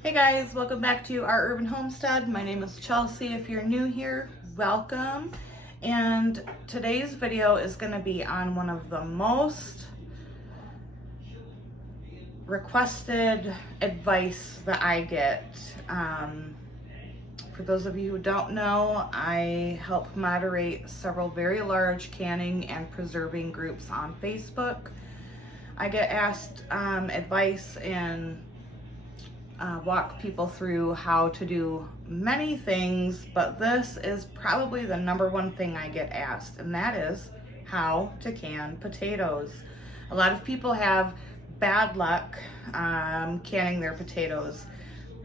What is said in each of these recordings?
Hey guys, welcome back to Our Urban Homestead. My name is Chelsea. If you're new here, welcome. And today's video is going to be on one of the most requested advice that I get. For those of you who don't know, I help moderate several very large canning and preserving groups on Facebook. I get asked advice and walk people through how to do many things, but this is probably the number one thing I get asked, and that is how to can potatoes. A lot of people have bad luck canning their potatoes.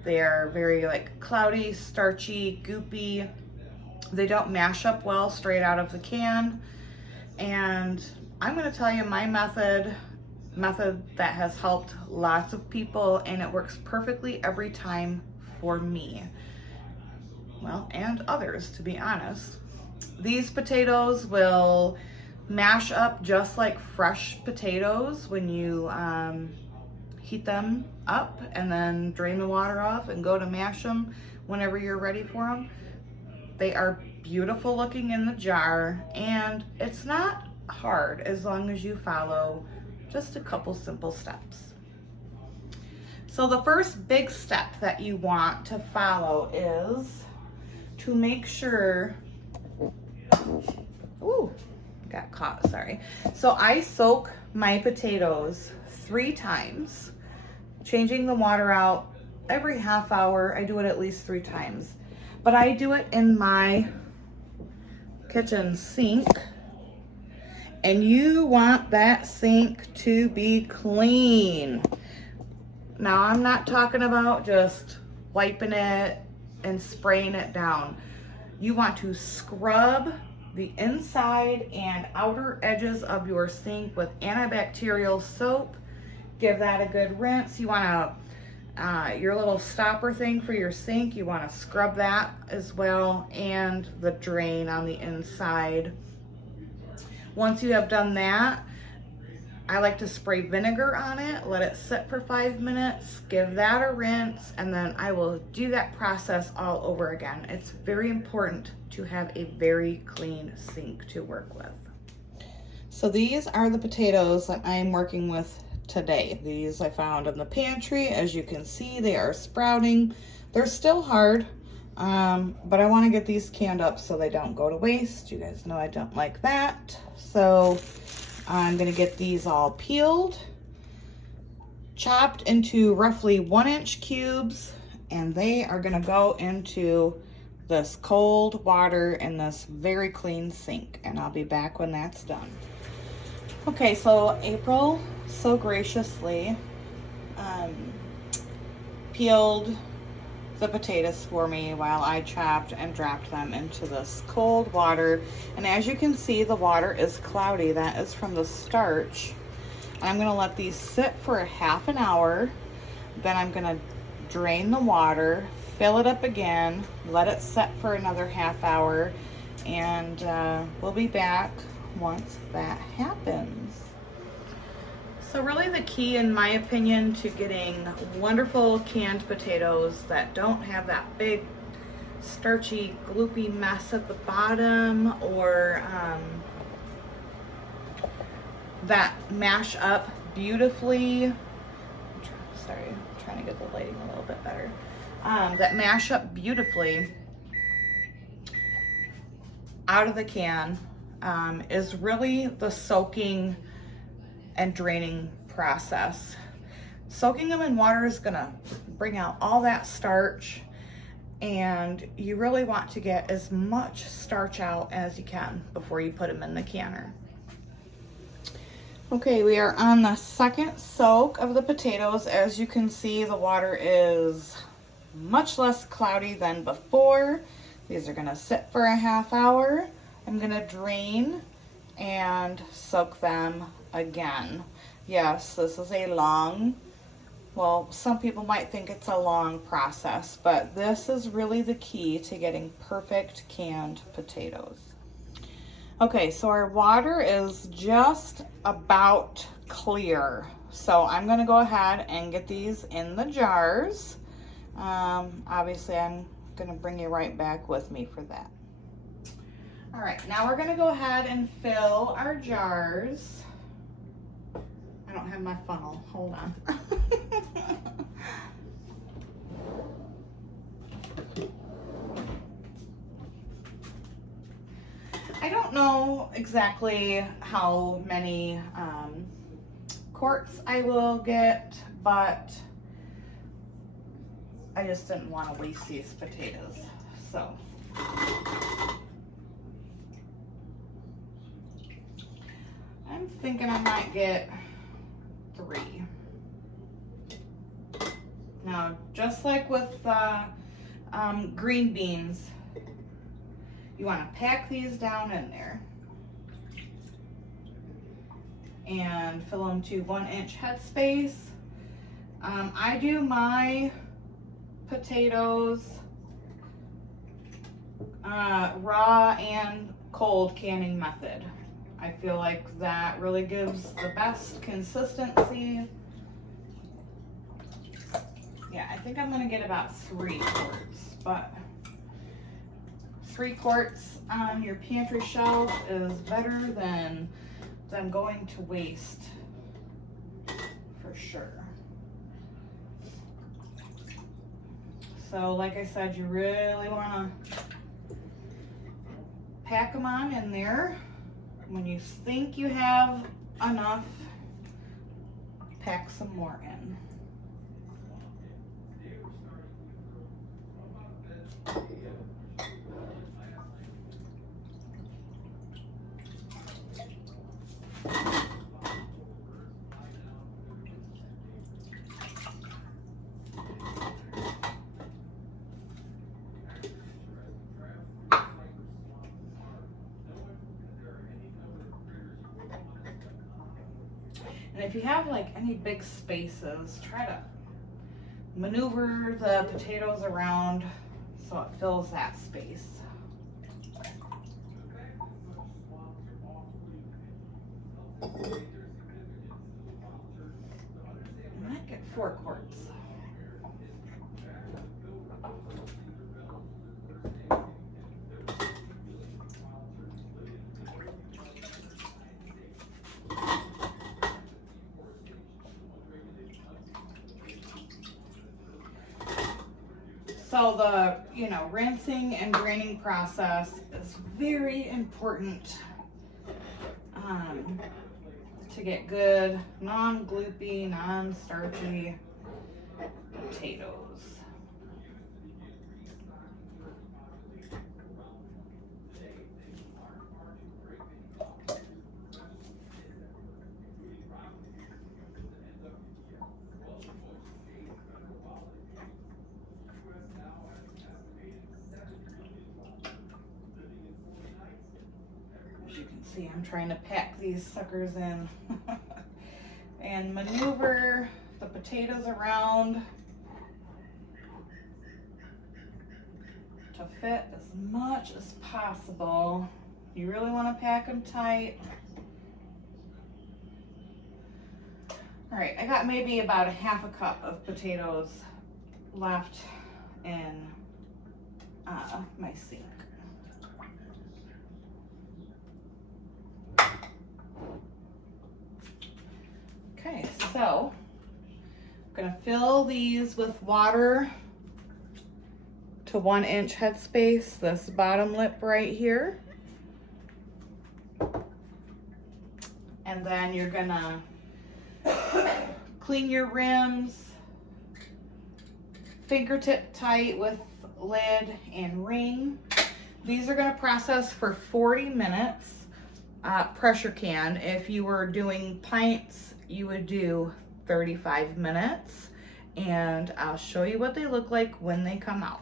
They are very cloudy, starchy, goopy. They don't mash up well straight out of the can. And I'm going to tell you my method that has helped lots of people, and it works perfectly every time for me. Well, and others, to be honest. These potatoes will mash up just like fresh potatoes when you heat them up and then drain the water off and go to mash them whenever you're ready for them. They are beautiful looking in the jar, and it's not hard as long as you follow just a couple simple steps. So the first big step that you want to follow is to make sure, ooh, got caught, sorry. So I soak my potatoes 3 times, changing the water out every half hour. I do it at least 3 times, but I do it in my kitchen sink. And you want that sink to be clean. Now, I'm not talking about just wiping it and spraying it down. You want to scrub the inside and outer edges of your sink with antibacterial soap. Give that a good rinse. You want to, your little stopper thing for your sink, you want to scrub that as well, and the drain on the inside. Once you have done that, I like to spray vinegar on it, let it sit for 5 minutes, give that a rinse, and then I will do that process all over again. It's very important to have a very clean sink to work with. So these are the potatoes that I'm working with today. These I found in the pantry. As you can see, they are sprouting. They're still hard, but I want to get these canned up so they don't go to waste. You guys know I don't like that. So I'm going to get these all peeled, chopped into roughly 1-inch cubes, and they are going to go into this cold water in this very clean sink, and I'll be back when that's done. Okay, so April so graciously peeled the potatoes for me while I chopped and dropped them into this cold water. And as you can see, the water is cloudy. That is from the starch. I'm going to let these sit for a half an hour. Then I'm going to drain the water, fill it up again, let it set for another half hour, and we'll be back once that happens. So really the key, in my opinion, to getting wonderful canned potatoes that don't have that big starchy gloopy mess at the bottom, or that mash up beautifully, sorry, I'm trying to get the lighting a little bit better, that mash up beautifully out of the can is really the soaking and draining process. Soaking them in water is gonna bring out all that starch, and you really want to get as much starch out as you can before you put them in the canner. Okay, we are on the second soak of the potatoes. As you can see, the water is much less cloudy than before. These are gonna sit for a half hour. I'm gonna drain and soak them again. Yes, this is a long, well, some people might think it's a long process, but this is really the key to getting perfect canned potatoes. Okay, so our water is just about clear. So I'm gonna go ahead and get these in the jars. Obviously I'm gonna bring you right back with me for that. All right, now we're gonna go ahead and fill our jars. I don't have my funnel, hold on. I don't know exactly how many quarts I will get, but I just didn't want to waste these potatoes. So I'm thinking I might get 3. Now, just like with green beans, you want to pack these down in there and fill them to 1-inch headspace. I do my potatoes raw and cold canning method. I feel like that really gives the best consistency. Yeah, I think I'm gonna get about 3 quarts, but 3 quarts on your pantry shelf is better than going to waste, for sure. So like I said, you really wanna pack them on in there. When you think you have enough, pack some more in. And if you have like any big spaces, try to maneuver the potatoes around so it fills that space. I might get 4 quarts. So the, rinsing and draining process is very important to get good, non-gloopy, non-starchy potatoes. See, I'm trying to pack these suckers in and maneuver the potatoes around to fit as much as possible. You really want to pack them tight. All right, I got maybe about 1/2 cup of potatoes left in my sink. Okay, so I'm gonna fill these with water to 1-inch headspace, this bottom lip right here. And then you're gonna clean your rims, fingertip tight with lid and ring. These are gonna process for 40 minutes. Pressure can. If you were doing pints, you would do 35 minutes. And I'll show you what they look like when they come out.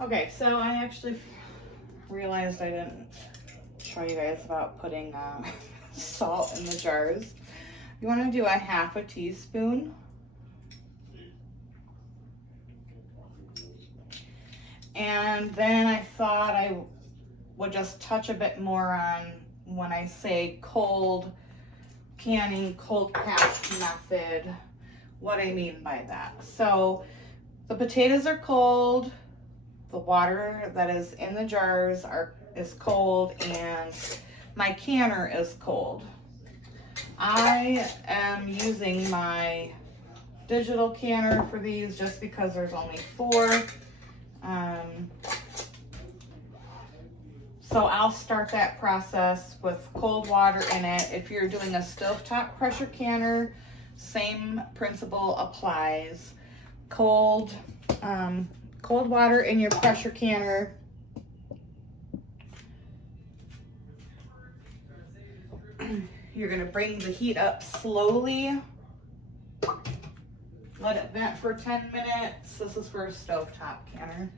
Okay, so I actually realized I didn't show you guys about putting salt in the jars. You want to do 1/2 teaspoon. And then I thought I would just touch a bit more on when I say cold canning, cold pack method what I mean by that. So the potatoes are cold, the water that is in the jars is cold, and my canner is cold. I am using my digital canner for these just because there's only 4. So I'll start that process with cold water in it. If you're doing a stovetop pressure canner, same principle applies. Cold water in your pressure canner. You're gonna bring the heat up slowly. Let it vent for 10 minutes. This is for a stovetop canner.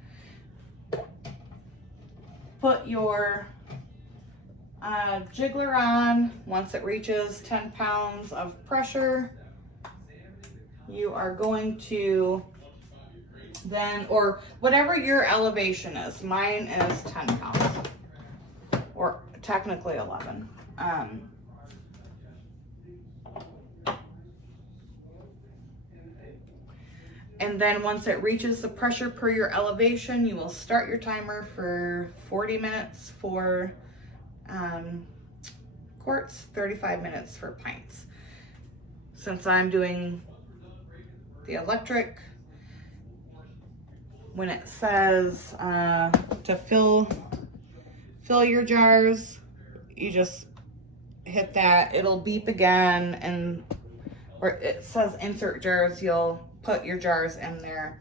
Put your jiggler on. Once it reaches 10 pounds of pressure, you are going to then, or whatever your elevation is, mine is 10 pounds, or technically 11. And then once it reaches the pressure per your elevation, you will start your timer for 40 minutes for quarts, 35 minutes for pints. Since I'm doing the electric, when it says to fill your jars, you just hit that. It'll beep again, and where it says insert jars, you'll put your jars in there.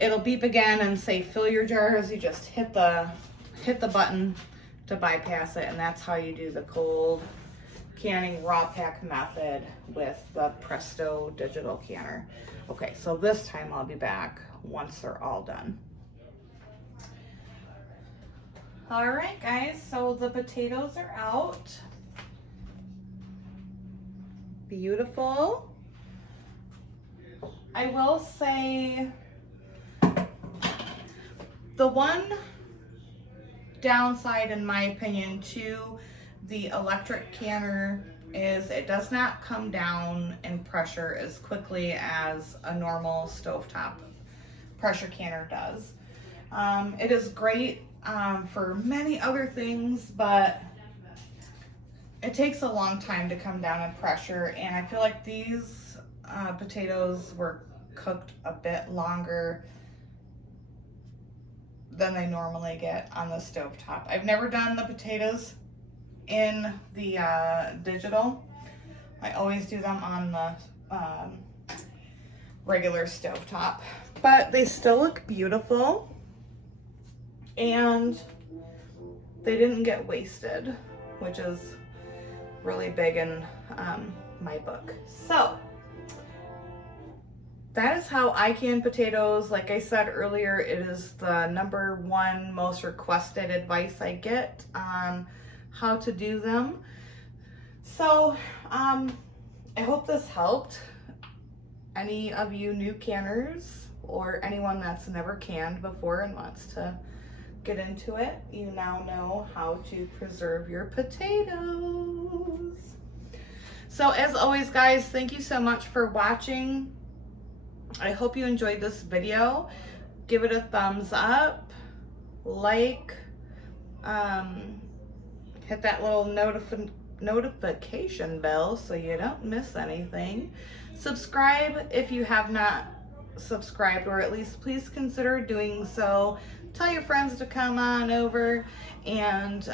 It'll beep again and say fill your jars. You just hit the button to bypass it, and that's how you do the cold canning raw pack method with the Presto digital canner. Okay, so this time I'll be back once they're all done. All right, guys, so the potatoes are out. Beautiful. I will say the one downside, in my opinion, to the electric canner is it does not come down in pressure as quickly as a normal stovetop pressure canner does. It is great for many other things, but it takes a long time to come down in pressure, and I feel like these potatoes were cooked a bit longer than they normally get on the stovetop. I've never done the potatoes in the digital. I always do them on the regular stovetop, but they still look beautiful and they didn't get wasted, which is really big in my book. So that is how I can potatoes. Like I said earlier, it is the #1 most requested advice I get on how to do them. So I hope this helped any of you new canners or anyone that's never canned before and wants to get into it. You now know how to preserve your potatoes. So as always, guys, thank you so much for watching. I hope you enjoyed this video. Give it a thumbs up, like, hit that little notification bell so you don't miss anything. Subscribe if you have not subscribed, or at least please consider doing so. Tell your friends to come on over, and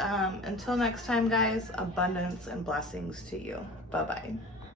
until next time, guys, abundance and blessings to you. Bye-bye.